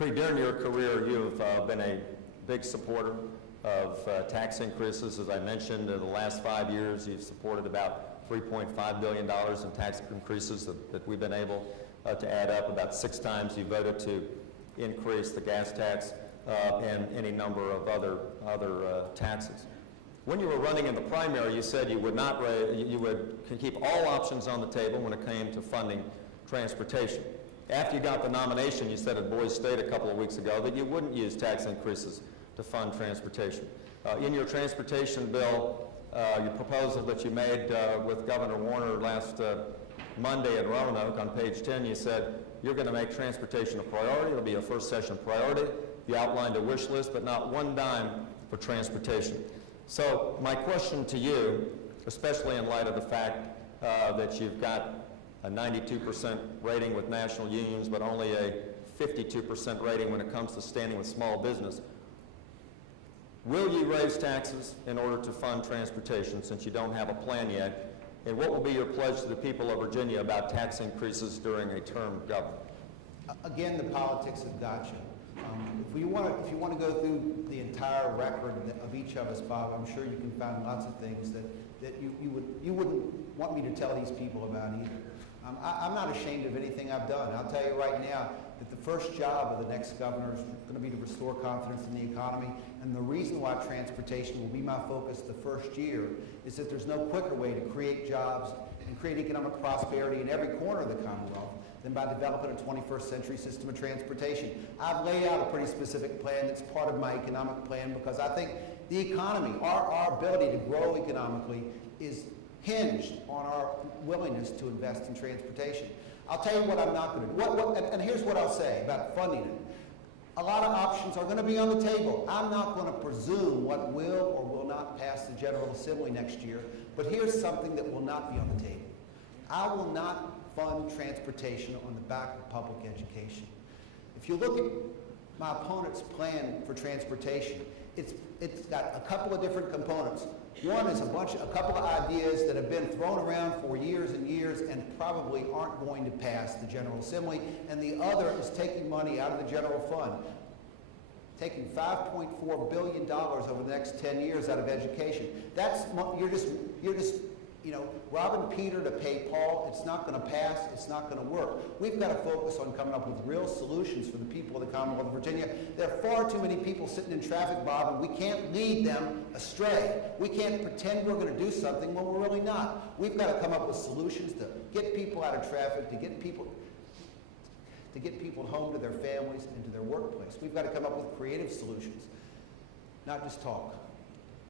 Creigh, during your career, you've been a big supporter of tax increases. As I mentioned, in the last 5 years, you've supported about $3.5 billion in tax increases that we've been able to add up. About 6 times you voted to increase the gas tax and any number of other taxes. When you were running in the primary, you said you would not keep all options on the table when it came to funding transportation. After you got the nomination, you said at Boise State a couple of weeks ago that you wouldn't use tax increases to fund transportation. In your transportation bill, your proposal that you made with Governor Warner last Monday at Roanoke, on page 10, you said you're going to make transportation a priority. It'll be a first session priority. You outlined a wish list, but not one dime for transportation. So my question to you, especially in light of the fact that you've got a 92% rating with national unions, but only a 52% rating when it comes to standing with small business, will you raise taxes in order to fund transportation, since you don't have a plan yet? And what will be your pledge to the people of Virginia about tax increases during a term of government? Again, the politics have got you. If you want to go through the entire record of each of us, Bob, I'm sure you can find lots of things that you wouldn't want me to tell these people about either. I'm not ashamed of anything I've done. I'll tell you right now that the first job of the next governor is going to be to restore confidence in the economy. And the reason why transportation will be my focus the first year is that there's no quicker way to create jobs and create economic prosperity in every corner of the Commonwealth than by developing a 21st century system of transportation. I've laid out a pretty specific plan that's part of my economic plan, because I think the economy, our ability to grow economically, is hinged on our willingness to invest in transportation. I'll tell you what I'm not going to do. And here's what I'll say about funding it. A lot of options are going to be on the table. I'm not going to presume what will or will not pass the General Assembly next year, but here's something that will not be on the table. I will not fund transportation on the back of public education. If you look at my opponent's plan for transportation, it's got a couple of different components. One is a couple of ideas that have been thrown around for years and years and probably aren't going to pass the General Assembly, and the other is taking money out of the general fund, taking $5.4 billion over the next 10 years out of education. That's you're just robbing Peter to pay Paul. It's not going to pass. It's not going to work. We've got to focus on coming up with real solutions for the people of the Commonwealth of Virginia. There are far too many people sitting in traffic, Bob, and we can't lead them astray. We can't pretend we're going to do something when we're really not. We've got to come up with solutions to get people out of traffic, to get people home to their families and to their workplace. We've got to come up with creative solutions, not just talk.